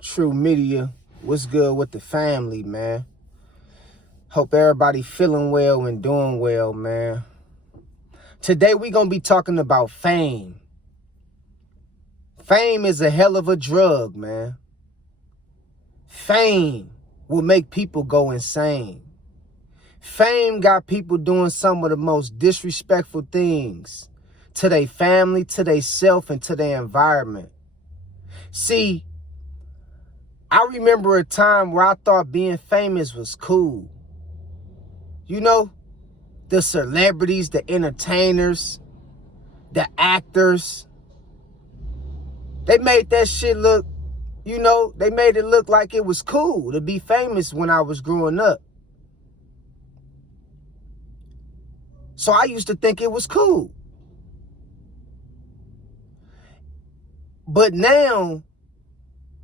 True Media. What's good with the family, man? Hope everybody feeling well and doing well, man. Today we gonna be talking about fame. Fame is a hell of a drug, man. Fame will make people go insane. Fame got people doing some of the most disrespectful things to their family, to their self, and to their environment. See, I remember a time where I thought being famous was cool. You know, the celebrities, the entertainers, the actors, they made that shit look, they made it look like it was cool to be famous when I was growing up. So I used to think it was cool. But now,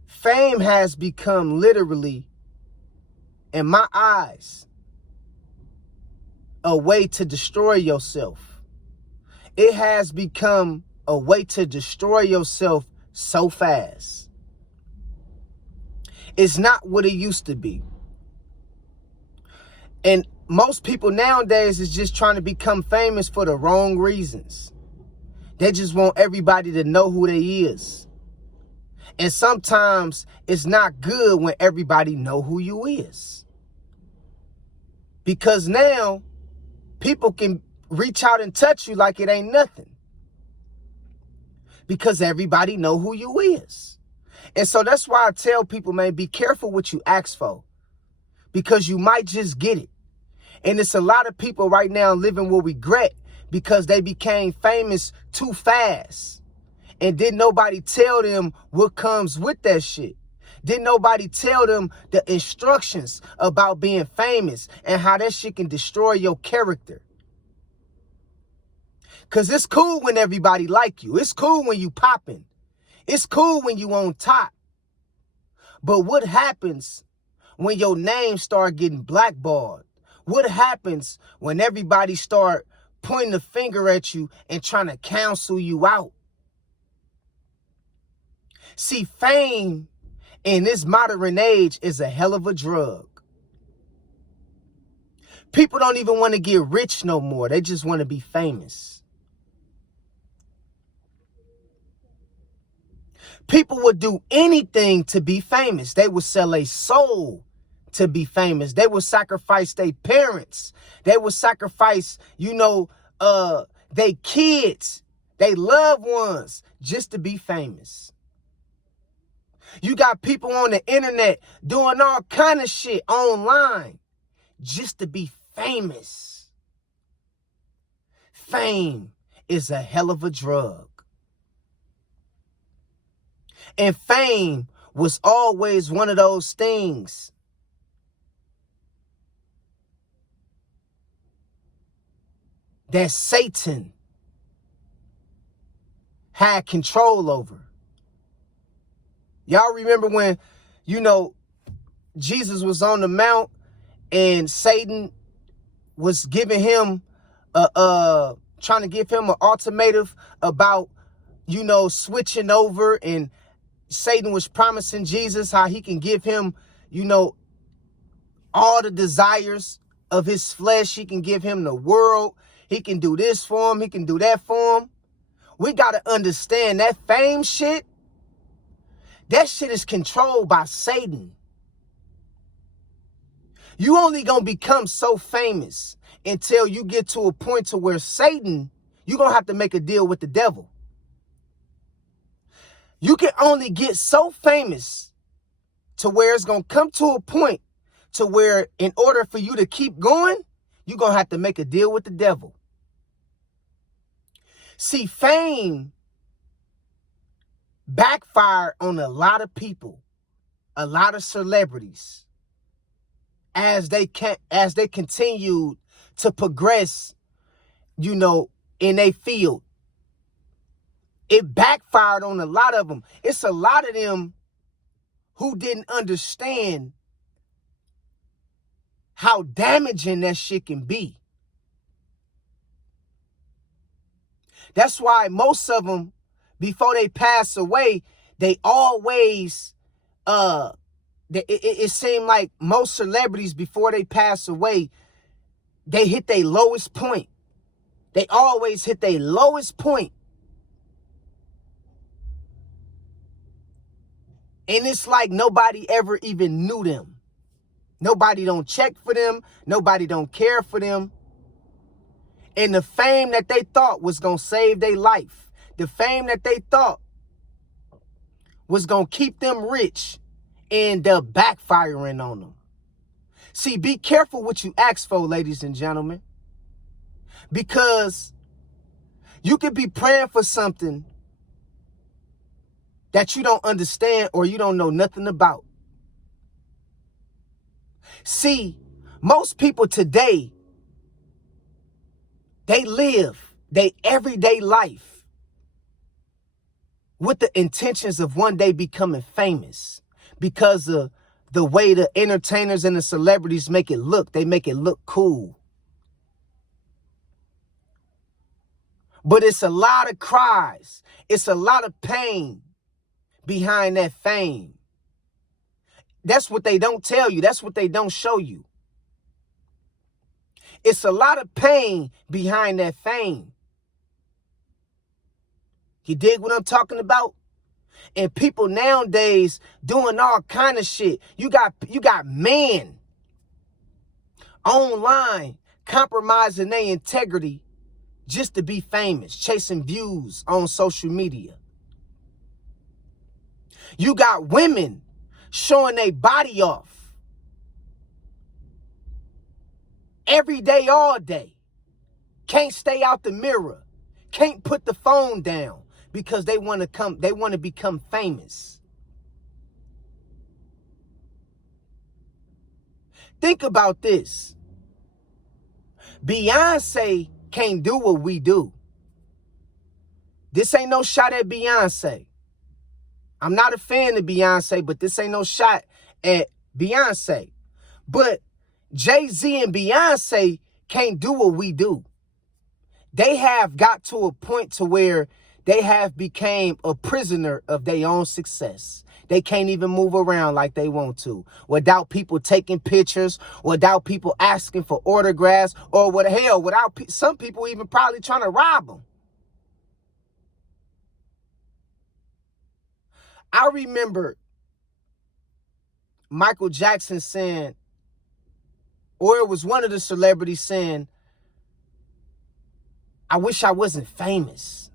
fame has become literally, in my eyes, a way to destroy yourself. It has become a way to destroy yourself so fast. It's not what it used to be. And most people nowadays is just trying to become famous for the wrong reasons. They just want everybody to know who they is. And sometimes it's not good when everybody know who you is. Because now people can reach out and touch you like it ain't nothing. Because everybody know who you is. And so that's why I tell people, man, be careful what you ask for. Because you might just get it. And it's a lot of people right now living with regret because they became famous too fast. And didn't nobody tell them what comes with that shit. Didn't nobody tell them the instructions about being famous and how that shit can destroy your character. Because it's cool when everybody like you. It's cool when you popping. It's cool when you on top. But what happens when your name start getting blackballed? What happens when everybody start pointing the finger at you and trying to cancel you out? See, fame in this modern age is a hell of a drug. People don't even want to get rich no more. They just want to be famous. People would do anything to be famous. They would sell a soul to be famous. They would sacrifice their parents. They would sacrifice, their kids, their loved ones, just to be famous. You got people on the internet doing all kind of shit online just to be famous. Fame is a hell of a drug. And fame was always one of those things that Satan had control over. Y'all remember when, Jesus was on the mount and Satan was giving him trying to give him an ultimatum about, switching over, and Satan was promising Jesus how he can give him, all the desires of his flesh. He can give him the world. He can do this for him. He can do that for him. We got to understand that fame shit, that shit is controlled by Satan. You only gonna become so famous until you get to a point to where Satan, you're gonna have to make a deal with the devil. You can only get so famous to where it's gonna come to a point to where in order for you to keep going, you're gonna have to make a deal with the devil. See, fame backfired on a lot of people, a lot of celebrities, as they continued to progress, in a field. It backfired on a lot of them. It's a lot of them who didn't understand how damaging that shit can be. That's why most of them, before they pass away, they always it seemed like most celebrities, before they pass away, they hit their lowest point. They always hit their lowest point. And it's like nobody ever even knew them. Nobody don't check for them. Nobody don't care for them. And the fame that they thought was going to save their life, the fame that they thought was going to keep them rich, end up backfiring on them. See, be careful what you ask for, ladies and gentlemen, because you could be praying for something that you don't understand or you don't know nothing about. See, most people today, they live their everyday life with the intentions of one day becoming famous because of the way the entertainers and the celebrities make it look. They make it look cool. But it's a lot of cries. It's a lot of pain behind that fame. That's what they don't tell you. That's what they don't show you. It's a lot of pain behind that fame. You dig what I'm talking about? And people nowadays doing all kind of shit. You got men online compromising their integrity just to be famous, chasing views on social media. You got women showing their body off every day, all day. Can't stay out the mirror. Can't put the phone down because they want to become famous. Think about this. Beyonce can't do what we do. This ain't no shot at Beyonce. I'm not a fan of Beyonce, but this ain't no shot at Beyonce. But Jay-Z and Beyonce can't do what we do. They have got to a point to where they have became a prisoner of their own success. They can't even move around like they want to without people taking pictures, without people asking for autographs, or without some people even probably trying to rob them. I remember Michael Jackson saying, or it was one of the celebrities saying, I wish I wasn't famous.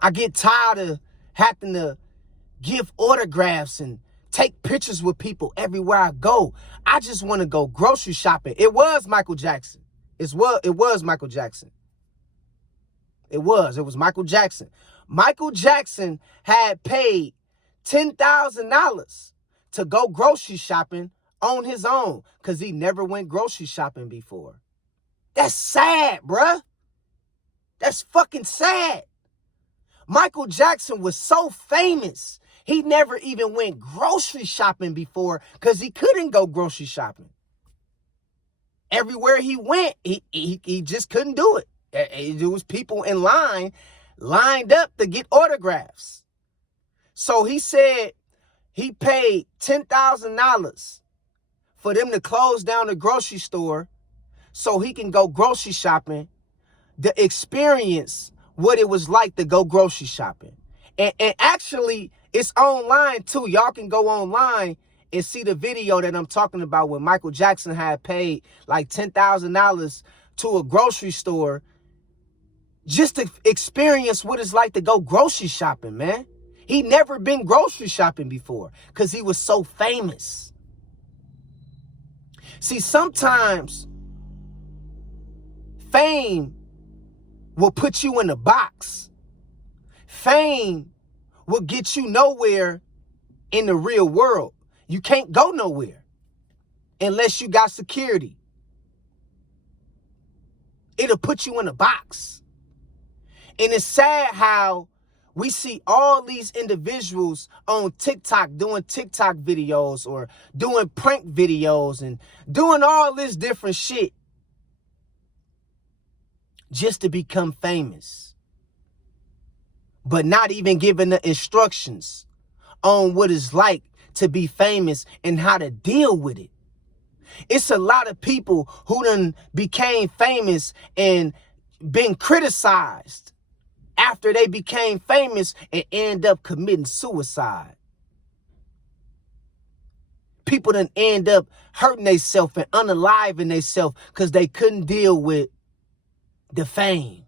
I get tired of having to give autographs and take pictures with people everywhere I go. I just want to go grocery shopping. It was Michael Jackson. It was Michael Jackson. It was Michael Jackson. Michael Jackson had paid $10,000 to go grocery shopping on his own because he never went grocery shopping before. That's sad, bruh. That's fucking sad. Michael Jackson was so famous, he never even went grocery shopping before because he couldn't go grocery shopping. Everywhere he went, he just couldn't do it. There was people in lined up to get autographs. So he said he paid $10,000 for them to close down the grocery store so he can go grocery shopping, to experience what it was like to go grocery shopping. And actually, it's online too. Y'all can go online and see the video that I'm talking about when Michael Jackson had paid like $10,000 to a grocery store just to experience what it's like to go grocery shopping, man. He never been grocery shopping before because he was so famous. See, sometimes fame will put you in a box. Fame will get you nowhere in the real world. You can't go nowhere unless you got security. It'll put you in a box. And it's sad how we see all these individuals on TikTok doing TikTok videos or doing prank videos and doing all this different shit just to become famous, but not even giving the instructions on what it's like to be famous and how to deal with it. It's a lot of people who done became famous and been criticized after they became famous and end up committing suicide. People done end up hurting themselves and unaliving themselves because they couldn't deal with the fame.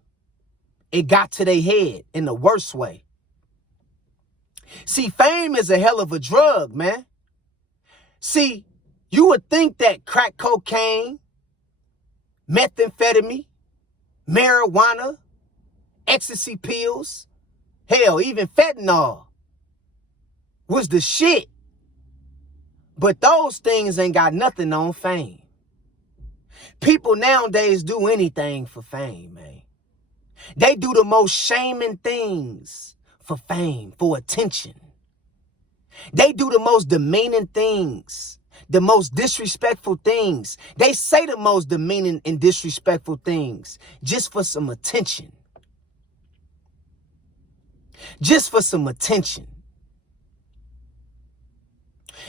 It got to their head in the worst way. See, fame is a hell of a drug, man. See, you would think that crack cocaine, methamphetamine, marijuana, ecstasy pills, hell, even fentanyl was the shit. But those things ain't got nothing on fame. People nowadays do anything for fame, man. They do the most shaming things for fame, for attention. They do the most demeaning things, the most disrespectful things. They say the most demeaning and disrespectful things just for some attention. Just for some attention.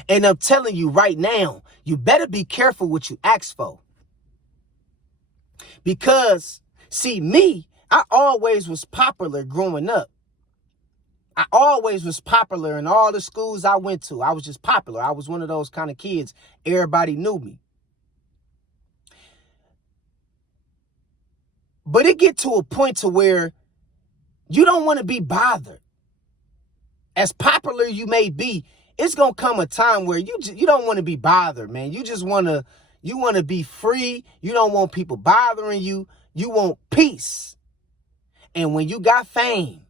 And I'm telling you right now, you better be careful what you ask for. Because, see, me, I always was popular growing up. I always was popular in all the schools I went to. I was just popular. I was one of those kind of kids. Everybody knew me. But it get to a point to where you don't want to be bothered. As popular you may be, it's going to come a time where you don't want to be bothered, man. You just want to be free. You don't want people bothering you. You want peace. And when you got fame,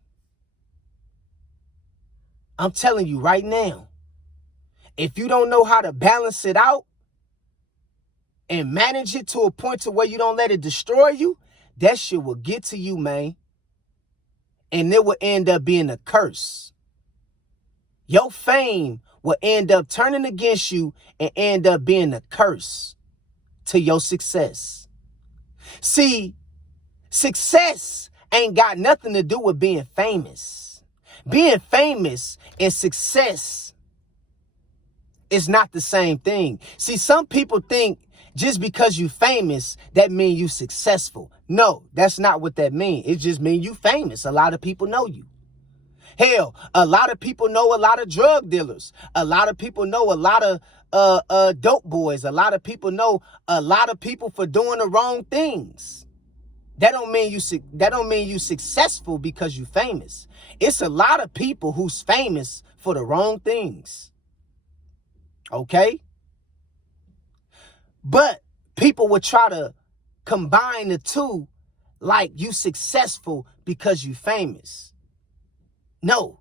I'm telling you right now, if you don't know how to balance it out and manage it to a point to where you don't let it destroy you, that shit will get to you, man. And it will end up being a curse. Your fame will end up turning against you and end up being a curse to your success. See, success ain't got nothing to do with being famous. Being famous and success is not the same thing. See, some people think just because you famous, that means you successful. No, that's not what that means. It just means you famous. A lot of people know you. Hell, a lot of people know a lot of drug dealers. A lot of people know a lot of dope boys. A lot of people know a lot of people for doing the wrong things. That don't mean you successful because you famous. It's a lot of people who's famous for the wrong things. Okay? But people would try to combine the two like you successful because you famous. No,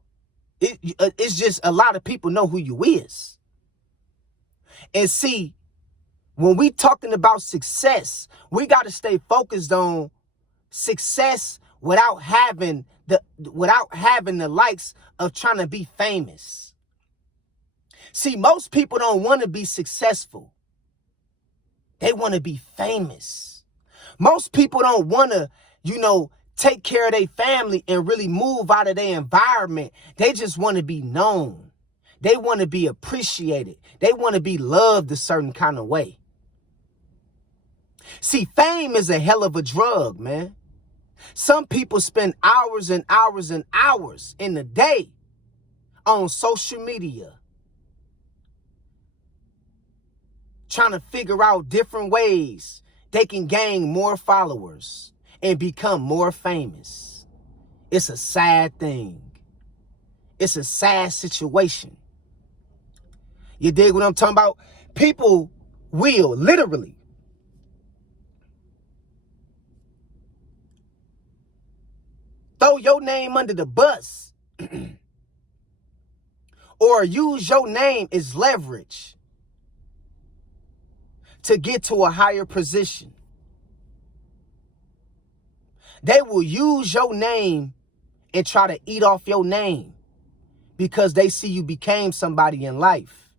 it's just a lot of people know who you is. And see, when we talking about success, we got to stay focused on success without having the likes of trying to be famous. See, most people don't want to be successful. They want to be famous. Most people don't want to, take care of their family and really move out of their environment. They just want to be known. They want to be appreciated. They want to be loved a certain kind of way. See, fame is a hell of a drug, man. Some people spend hours and hours and hours in the day on social media trying to figure out different ways they can gain more followers and become more famous. It's a sad thing. It's a sad situation. You dig what I'm talking about? People will literally throw your name under the bus or use your name as leverage to get to a higher position. They will use your name and try to eat off your name because they see you became somebody in life.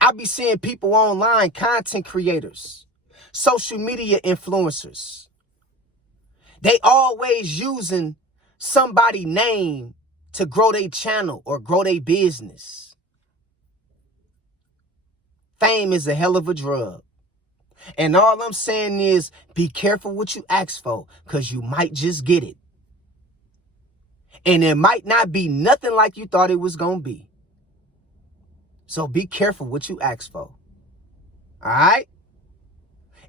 I be seeing people online, content creators, social media influencers. They always using somebody's name to grow their channel or grow their business. Fame is a hell of a drug. And all I'm saying is be careful what you ask for, because you might just get it. And it might not be nothing like you thought it was going to be. So be careful what you ask for. All right?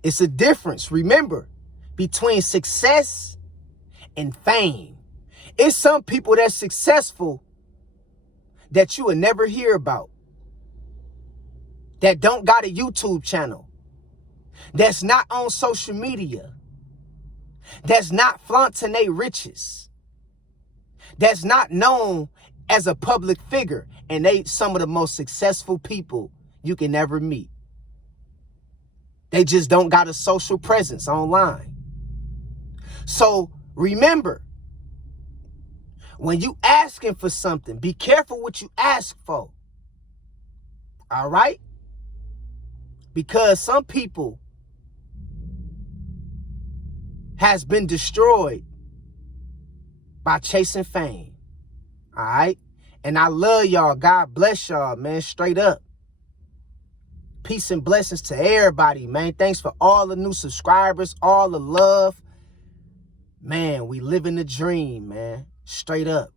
It's a difference, remember, between success and fame. It's some people that's successful that you will never hear about, that don't got a YouTube channel, that's not on social media, that's not flaunting their riches, that's not known as a public figure, and they some of the most successful people you can ever meet. They just don't got a social presence online. So remember, when you asking for something, be careful what you ask for. All right? Because some people has been destroyed by chasing fame. All right? And I love y'all. God bless y'all, man. Straight up. Peace and blessings to everybody, man. Thanks for all the new subscribers, all the love. Man, we living the dream, man. Straight up.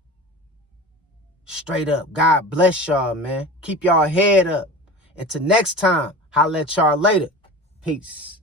Straight up. God bless y'all, man. Keep y'all head up. Until next time, holla at y'all later. Peace.